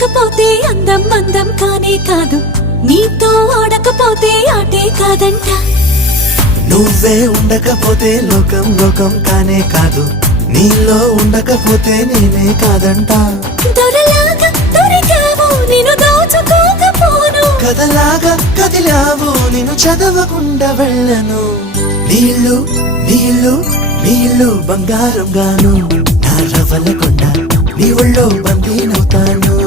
ఉండకపోతే అందం అందం కానే కాదు, నీతో ఆడకపోతే ఆటే కాదంట. నువ్వే ఉండకపోతే లోకం లోకం కానే కాదు, నీలో ఉండకపోతే నేనే కాదంట. దొరలాగా దొరికావు నిన్ను దోచుకోకపోను, కథలాగా కదిలావు నిన్ను చదవకుండా వెళ్ళను. నీళ్ళు నీళ్ళు నీళ్ళు బంగారం గాను, నా రవ్వల కొండ నీ ఒళ్ళో బందీనవుతాను.